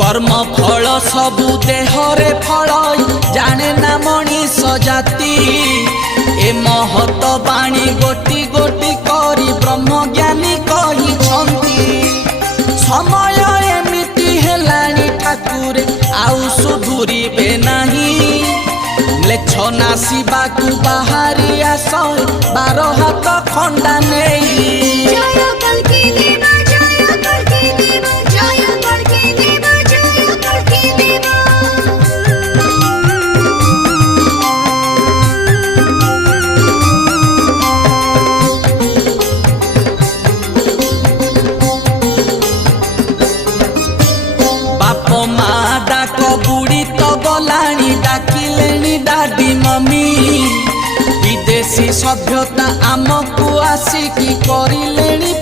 कर्म फल सबु देहरे फल जाने ना मनीष जाति ए महत बाणी गोटी गोटी करी ब्रह्म ज्ञानी कही समय एमिति हेलानी ठाकुर आउ सुधुरीबे नहीं लेछ नासिबाकु बाहारी आस 12 हाथ खंडा नहीं दादी मम्मी विदेशी सभ्यता आमको आसिकी करिलेनी।